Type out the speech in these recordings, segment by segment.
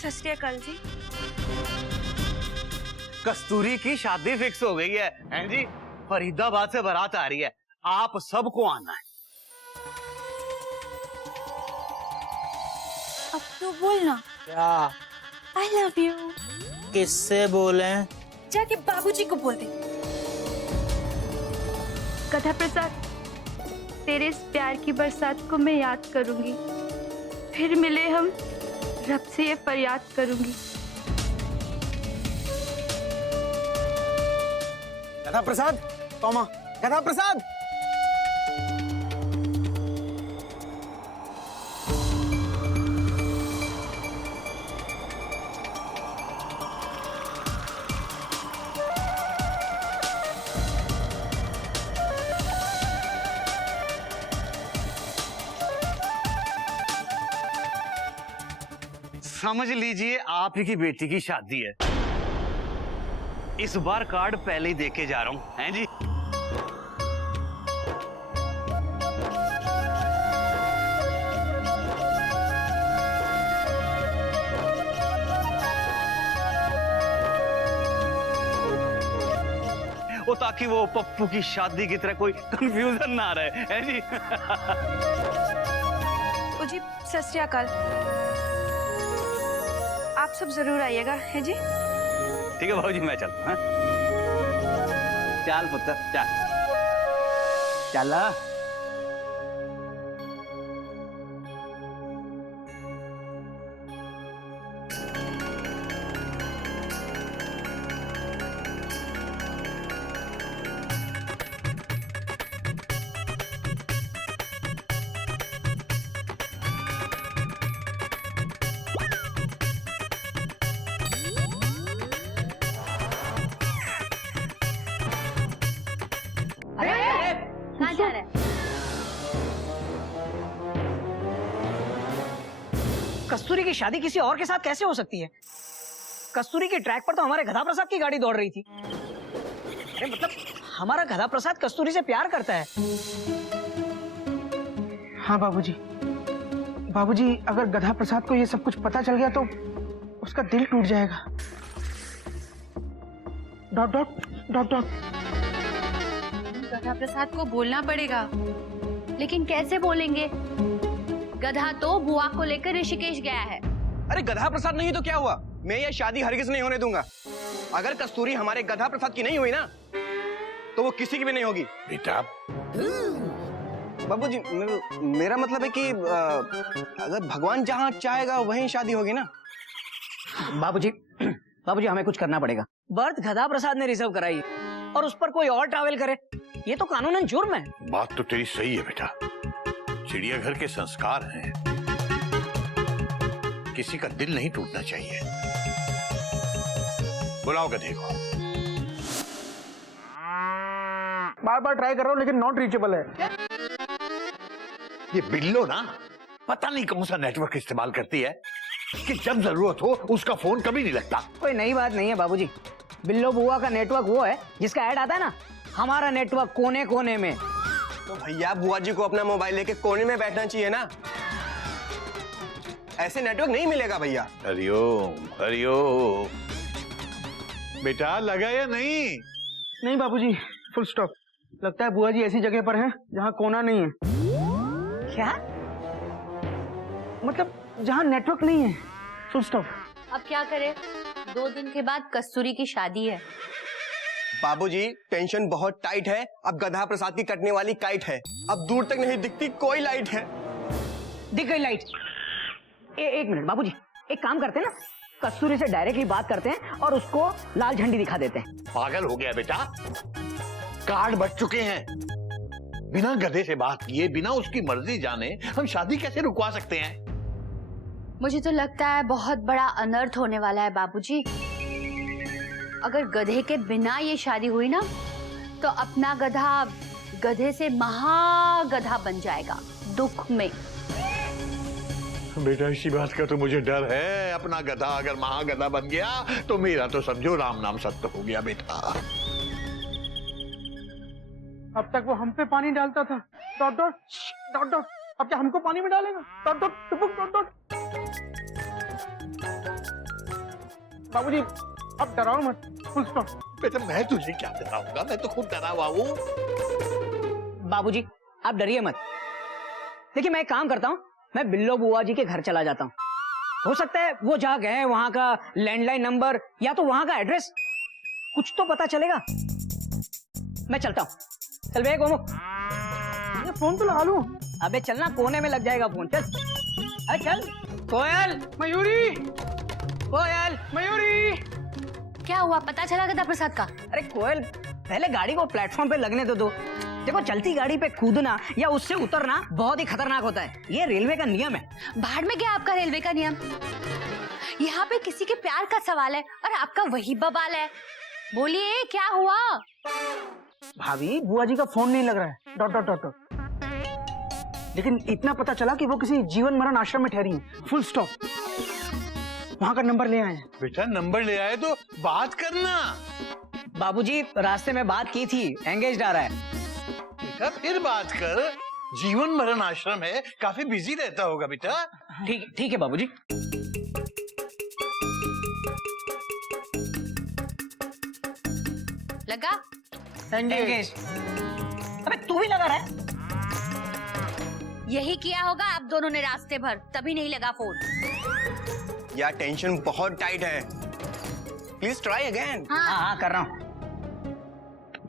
सत श्री अकाल जी। कस्तूरी की शादी फिक्स हो गई है, हैं जी? फरीदाबाद से बारात आ रही है, आप सबको आना है। अब तो बोलना। क्या? I love you. किससे बोले? जाके बाबूजी को बोल दे। गधा प्रसाद, तेरे इस प्यार की बरसात को मैं याद करूंगी, फिर मिले हम, रब से ये फरियाद करूंगी। गधा प्रसाद, तोमा, गधा प्रसाद। समझ लीजिए आप ही की बेटी की शादी है। इस बार कार्ड पहले ही देके जा रहा हूं, हैं जी? वो ताकि वो पप्पू की शादी की तरह कोई कंफ्यूजन ना रहे, हैं जी? ओ जी, सत श्री अकाल। आप सब जरूर आइएगा, है जी? ठीक है भाजी, मैं चल। चल पुत्र चल चल। कहाँ जा रहा है? कस्तूरी की शादी किसी और के साथ कैसे हो सकती है? कस्तूरी के ट्रैक पर तो हमारे गधा प्रसाद की गाड़ी दौड़ रही थी। अरे मतलब हमारा गधा प्रसाद कस्तूरी से प्यार करता है। हाँ बाबूजी, बाबूजी अगर गधा प्रसाद को ये सब कुछ पता चल गया तो उसका दिल टूट जाएगा। Dot dot dot dot. गधा प्रसाद को बोलना पड़ेगा, लेकिन कैसे बोलेंगे? गधा तो बुआ को लेकर ऋषिकेश गया है। अरे गधा प्रसाद नहीं तो क्या हुआ? मैं ये शादी हरगिज नहीं होने दूंगा। अगर कस्तूरी हमारे गधा प्रसाद की नहीं हुई ना, तो वो किसी की भी नहीं होगी। बेटा बाबूजी, मेरा मतलब है कि अगर भगवान जहाँ चाहेगा वहीं शादी होगी ना। बाबूजी, बाबूजी हमें कुछ करना पड़ेगा। बर्थ गधा प्रसाद ने रिजर्व कराई और उस पर कोई और ट्रैवल करे, ये तो कानूनन जुर्म है। बात तो तेरी सही है बेटा, चिड़ियाघर के संस्कार हैं, किसी का दिल नहीं टूटना चाहिए। बुलाओ गधे को। बार बार ट्राई कर रहा हूँ लेकिन नॉट रीचेबल है। ये बिल्लो ना पता नहीं कौन सा नेटवर्क इस्तेमाल करती है कि जब जरूरत हो उसका फोन कभी नहीं लगता। कोई नई बात नहीं है बाबूजी, बिल्लो बुआ का नेटवर्क वो है जिसका ऐड आता है ना, हमारा नेटवर्क कोने कोने में। तो भैया बुआ जी को अपना मोबाइल लेके कोने में बैठना चाहिए ना, ऐसे नेटवर्क नहीं मिलेगा भैया। हरिओम हरिओम। बेटा लगा या नहीं? नहीं बाबूजी, फुल स्टॉप। लगता है बुआ जी ऐसी जगह पर है जहाँ कोना नहीं है। क्या मतलब जहाँ नेटवर्क नहीं है, फुल स्टॉप। अब क्या करे? 2 दिन के बाद कस्तूरी की शादी है। बाबूजी टेंशन बहुत टाइट है। अब गधा प्रसाद की कटने वाली काइट है, अब दूर तक नहीं दिखती कोई लाइट है। दिख गई लाइट। एक मिनट बाबूजी, एक काम करते हैं ना, कस्तूरी से डायरेक्टली बात करते हैं और उसको लाल झंडी दिखा देते हैं। पागल हो गया बेटा, कार्ड बच चुके हैं। बिना गधे से बात किए, बिना उसकी मर्जी जाने हम शादी कैसे रुकवा सकते हैं? मुझे तो लगता है बहुत बड़ा अनर्थ होने वाला है बाबूजी। अगर गधे के बिना ये शादी हुई ना, तो अपना गधा गधे से महागधा बन जाएगा दुख में। बेटा इसी बात का तो मुझे डर है, अपना गधा अगर महागधा बन गया तो मेरा तो समझो राम नाम सत्य हो गया बेटा। अब तक वो हम पे पानी डालता था, डॉट डॉट डॉट डॉट। अब क्या हमको पानी में डालेगा? Dot dot dot dot. बाबूजी अब डराओ मत, फुल स्टॉप। बेटा मैं तुझे क्या डराऊंगा, मैं तो खुद डरा हुआ हूँ। बाबूजी आप डरिए मत। देखिए मैं एक काम करता हूँ, मैं बिल्लो बुआ जी के घर चला जाता हूँ। हो सकता है वो जहाँ गए वहां का लैंडलाइन नंबर या तो वहां का एड्रेस कुछ तो पता चलेगा। मैं चलता हूँ। चल बे गोमुख, ये फोन तो लगा लूं। अबे चलना, कोने में लग जाएगा फोन। चल अरे चल। कोयल, मयूरी, कोयल, मयूरी। क्या हुआ, पता चला गधा प्रसाद का? अरे कोयल पहले गाड़ी को प्लेटफॉर्म पे लगने तो दो। देखो चलती गाड़ी पे कूदना या उससे उतरना बहुत ही खतरनाक होता है, ये रेलवे का नियम है। बाहर में क्या आपका रेलवे का नियम? यहाँ पे किसी के प्यार का सवाल है और आपका वही बवाल है। बोलिए क्या हुआ? भाभी बुआ जी का फोन नहीं लग रहा है, डॉट डॉट डॉट डॉट। लेकिन इतना पता चला कि वो किसी जीवन मरण आश्रम में ठहरी हैं, फुल स्टॉप। वहां का नंबर ले आए हैं। बेटा नंबर ले आए तो बात करना। बाबूजी रास्ते में बात की थी, एंगेज आ रहा है। बेटा फिर बात कर, जीवन मरण आश्रम है, काफी बिजी रहता होगा बेटा। ठीक है बाबूजी। लगा? एंगेज। अबे तू भी लगा रहा है? यही किया होगा आप दोनों ने रास्ते भर, तभी नहीं लगा फोन। यार टेंशन बहुत टाइट है, प्लीज ट्राई अगेन। हाँ कर रहा हूँ,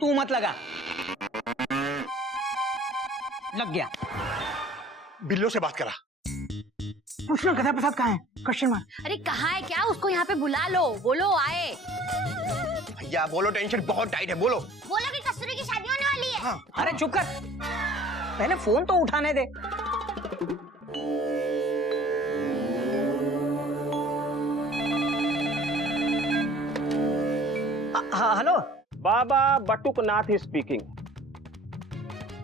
तू मत लगा। लग गया। बिल्लो से बात करा। पूछना गधा प्रसाद कहाँ है? Question mark. अरे कहाँ है क्या, उसको यहाँ पे बुला लो, बोलो आए। भैया बोलो, टेंशन बहुत टाइट है, बोलो। बोलो कि कस्तूरी की शादी होने वाली है। हाँ। अरे चुप कर, पहले फोन तो उठाने दे। हेलो, बाबा बटुकनाथ स्पीकिंग।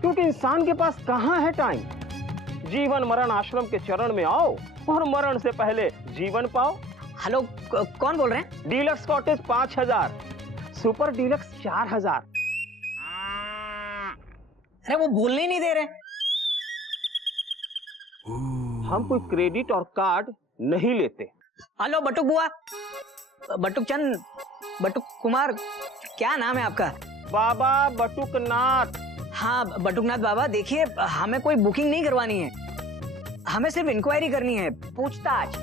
क्योंकि इंसान के पास कहाँ है टाइम, जीवन मरण आश्रम के चरण में आओ और मरण से पहले जीवन पाओ। हेलो कौन बोल रहे हैं? Deluxe cottage 5000, super deluxe 4000। अरे वो बोलने ही नहीं दे रहे। हम कोई क्रेडिट और कार्ड नहीं लेते। हेलो बटुक बुआ, बटुक चंद, बटुक कुमार, क्या नाम है आपका? बाबा बटुकनाथ। हाँ बटुकनाथ बाबा, देखिए हमें कोई बुकिंग नहीं करवानी है, हमें सिर्फ इंक्वायरी करनी है, पूछताछ।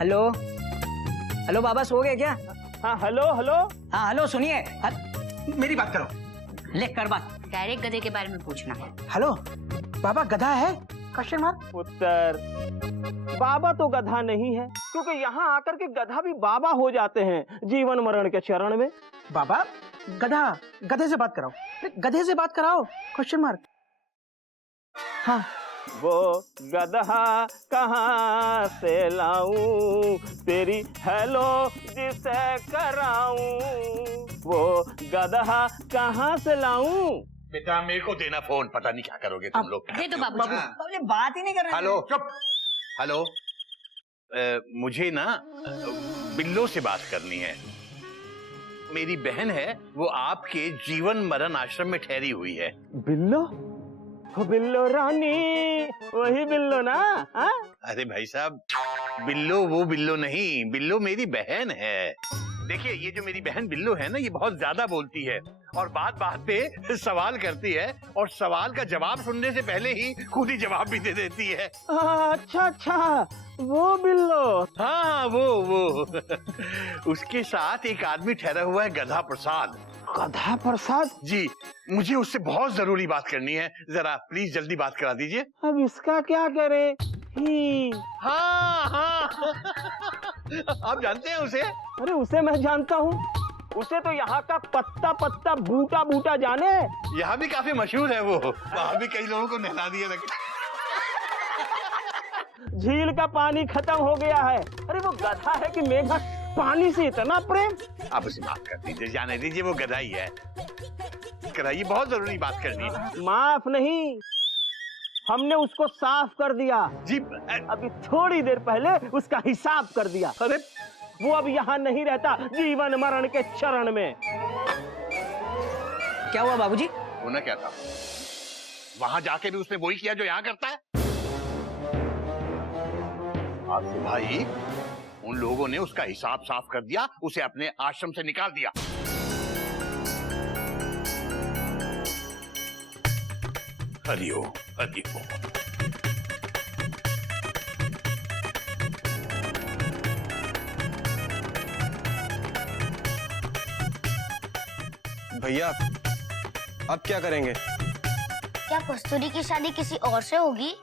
हेलो हेलो बाबा, सो गए क्या? हाँ हेलो हेलो। हाँ हेलो सुनिए, मेरी बात करो। ले कर बात। डायरेक्ट गधे के बारे में पूछना है। हेलो बाबा गधा है? Question mark. उत्तर, बाबा तो गधा नहीं है, क्योंकि यहाँ आकर के गधा भी बाबा हो जाते हैं जीवन मरण के चरण में। बाबा गधा, गधे से बात कराओ, गधे से बात कराओ। Question mark. हाँ वो गधा कहाँ से लाऊं, तेरी हेलो जिसे कराऊं, वो गधा कहाँ से लाऊं। बेटा मेरे को देना फोन, पता नहीं क्या करोगे तुम लोग। दे दो बाबूजी। बाबूजी बात ही नहीं कर रहे। हेलो चुप। हेलो मुझे ना बिल्लो से बात करनी है। मेरी बहन है, वो आपके जीवन मरण आश्रम में ठहरी हुई है। बिल्लो? वो बिल्लो रानी, वही बिल्लो ना? हाँ? अरे भाई साहब, बिल्लो वो बिल्लो नहीं, बिल्लो मेरी बहन है। देखिए ये जो मेरी बहन बिल्लो है ना, ये बहुत ज्यादा बोलती है और बात बात पे सवाल करती है और सवाल का जवाब सुनने से पहले ही खुद ही जवाब भी दे देती है। अच्छा अच्छा, वो बिल्लो। हाँ वो उसके साथ एक आदमी ठहरा हुआ है, गधा प्रसाद। गधा प्रसाद? जी, मुझे उससे बहुत जरूरी बात करनी है, जरा प्लीज जल्दी बात करा दीजिए। अब इसका क्या करे? हाँ आप जानते हैं उसे? अरे उसे मैं जानता हूँ, उसे तो यहाँ का पत्ता पत्ता बूटा बूटा जाने। यहाँ भी काफी मशहूर है वो, वहाँ भी कई लोगों को नहला दिया। झील का पानी खत्म हो गया है। अरे वो गधा है कि मेघा, पानी से इतना प्रेम। आप उसे माफ कर दीजिए, जाने दीजिए, वो गधा ही है। कराइए, बहुत जरूरी बात करनी है। माफ नहीं, हमने उसको साफ कर दिया जी। अभी थोड़ी देर पहले उसका हिसाब कर दिया। अरे वो अब यहाँ नहीं रहता जीवन मरण के चरण में। क्या हुआ बाबूजी? होना क्या था, वहां जाके भी उसने वही किया जो यहाँ करता है। आप भाई उन लोगों ने उसका हिसाब साफ कर दिया, उसे अपने आश्रम से निकाल दिया। हरिओ हरिओ। भैया अब क्या करेंगे? क्या कस्तूरी की शादी किसी और से होगी?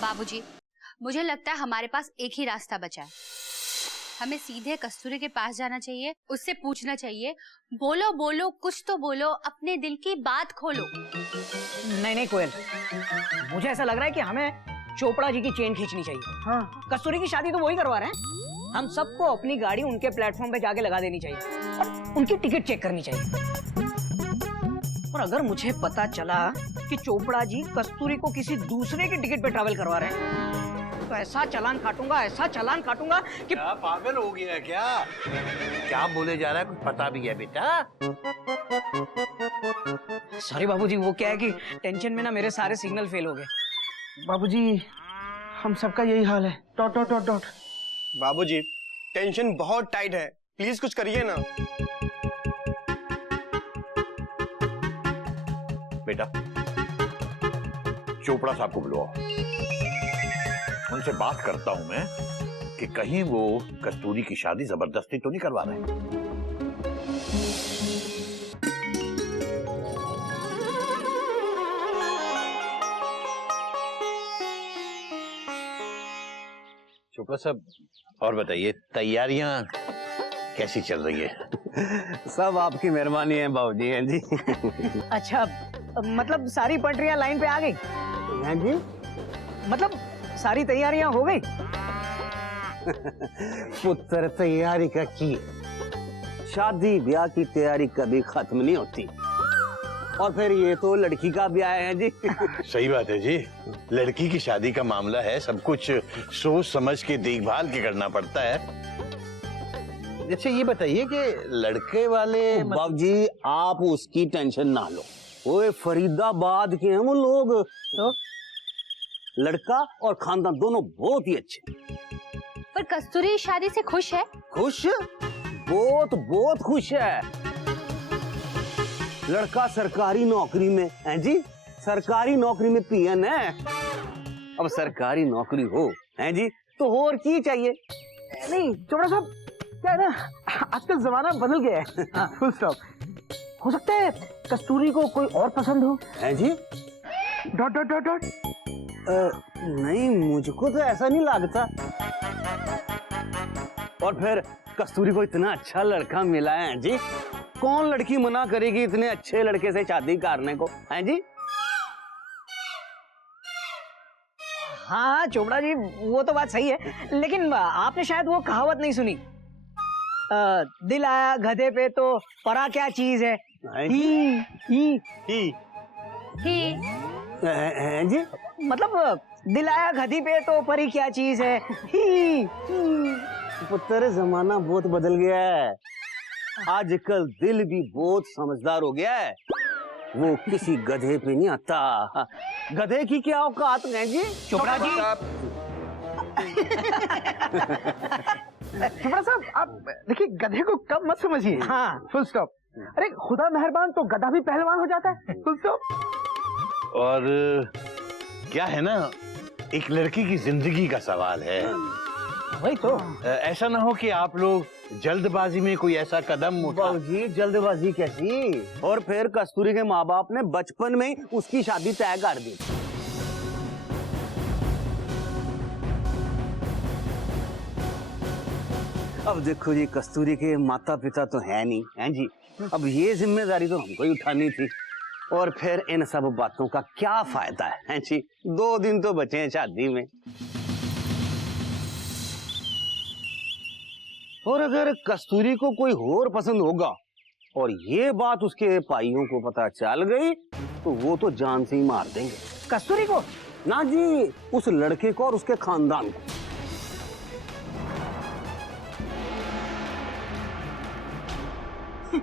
बाबूजी, मुझे लगता है हमारे पास एक ही रास्ता बचा है। हमें सीधे कस्तूरी के पास जाना चाहिए, उससे पूछना चाहिए, बोलो बोलो कुछ तो बोलो, अपने दिल की बात खोलो। नहीं नहीं कोयल, मुझे ऐसा लग रहा है कि हमें चोपड़ा जी की चेन खींचनी चाहिए। हाँ, कस्तूरी की शादी तो वही करवा रहे हैं, हम सबको अपनी गाड़ी उनके प्लेटफॉर्म पे जाके लगा देनी चाहिए और उनकी टिकट चेक करनी चाहिए। और अगर मुझे पता चला कि चोपड़ा जी कस्तूरी को किसी दूसरे की टिकट पे ट्रैवल करवा रहे हैं, तो ऐसा चालान काटूंगा, ऐसा चालान काटूंगा कि क्या पागल हो गया क्या? क्या बोले जा रहा है, कुछ पता भी है बेटा? सॉरी बाबूजी, वो क्या है कि टेंशन में ना मेरे सारे सिग्नल फेल हो गए। बाबूजी हम सबका यही हाल है। Dot dot dot dot. बाबूजी टेंशन बहुत टाइट है, प्लीज कुछ करिए ना। बेटा चोपड़ा साहब को बुलाओ, उनसे बात करता हूं मैं कि कहीं वो कस्तूरी की शादी जबरदस्ती तो नहीं करवा रहे हैं। चोपड़ा साहब और बताइए, तैयारियां कैसी चल रही है? सब आपकी मेहरबानी है बाबूजी। हैं जी। अच्छा, मतलब सारी पटरियां लाइन पे आ गई? हैं जी। मतलब सारी तैयारियां हो गई? पुत्र तैयारी का की, शादी ब्याह की तैयारी कभी खत्म नहीं होती। और फिर ये तो लड़की का ब्याह है जी। सही बात है जी, लड़की की शादी का मामला है, सब कुछ सोच समझ के देखभाल के करना पड़ता है। अच्छा ये बताइए कि लड़के वाले बाबूजी आप उसकी टेंशन ना लो, वो फरीदाबाद के हैं वो लोग, तो लड़का और खानदान दोनों बहुत ही अच्छे। पर कस्तूरी शादी से खुश है? खुश, बहुत बहुत खुश है। लड़का सरकारी नौकरी में है जी, सरकारी नौकरी में पीएन है। अब सरकारी नौकरी हो है जी तो और की चाहिए? नहीं चोपड़ा साहब, क्या है ना, आजकल जमाना बदल गया है। Full stop. हो सकता है कस्तूरी को कोई और पसंद हो। है जी। Dot dot dot dot. नहीं मुझको तो ऐसा नहीं लगता। और फिर कस्तूरी को इतना अच्छा लड़का मिला है जी, कौन लड़की मना करेगी इतने अच्छे लड़के से शादी करने को, हैं जी? हाँ चोपड़ा जी वो तो बात सही है, लेकिन आपने शायद वो कहावत नहीं सुनी, दिल आया गधे पे तो परा क्या चीज है? ही। हैं जी? मतलब दिल आया गधी पे तो परी क्या चीज है? ही। पुत्र जमाना बहुत बदल गया है, आजकल दिल भी बहुत समझदार हो गया है, वो किसी गधे पे नहीं आता। गधे की क्या औकात है जी? चोपड़ा जी चोपड़ा साहब आप देखिए, गधे को कब मत समझिए। हाँ फुल स्टॉप। अरे खुदा मेहरबान तो गधा भी पहलवान हो जाता है। Full stop. और क्या है ना, एक लड़की की जिंदगी का सवाल है। वही तो। ऐसा ना हो कि आप लोग जल्दबाजी में कोई ऐसा कदम उठा। जी जल्दबाजी कैसी? और फिर कस्तूरी के माँ बाप ने बचपन में ही उसकी शादी तय कर दी। अब देखो जी, कस्तूरी के माता पिता तो है नहीं, हैं जी, अब ये जिम्मेदारी तो हमको ही उठानी थी। और फिर इन सब बातों का क्या फायदा है जी, 2 दिन तो बचे हैं शादी में। और अगर कस्तूरी को कोई और पसंद होगा और ये बात उसके भाइयों को पता चल गई तो वो तो जान से ही मार देंगे। कस्तूरी को? ना जी, उस लड़के को और उसके खानदान को।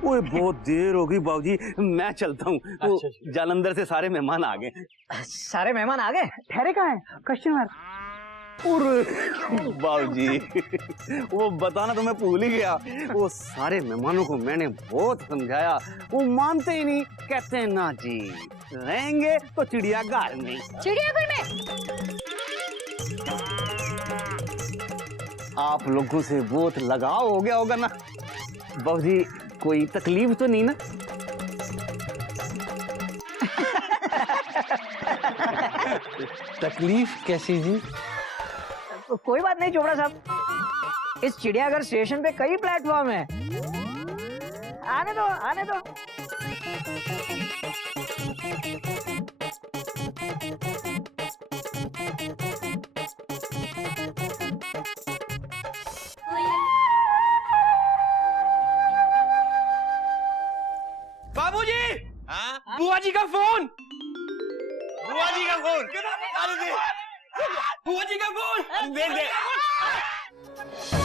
ओए बहुत देर हो गई बाबूजी, मैं चलता हूँ। वो जालंधर से सारे मेहमान आ गए। सारे मेहमान आ गए? ठहरे कहाँ है? Question mark. और बाबूजी वो बताना तो मैं भूल ही गया। वो सारे मेहमानों को मैंने बहुत समझाया, वो मानते ही नहीं, कहते हैं ना जी रहेंगे तो चिड़ियाघर में। चिड़ियाघर में? आप लोगों से बहुत लगाव हो गया होगा ना बाबूजी, कोई तकलीफ तो नहीं ना? तकलीफ कैसी जी? तो कोई बात नहीं चोपड़ा साहब, इस चिड़ियाघर स्टेशन पे कई प्लेटफॉर्म है, आने दो आने दो। बाबूजी, हाँ? बुआ जी का फोन। बुआ जी का फोन। बुआ जी का फोन। देख देख।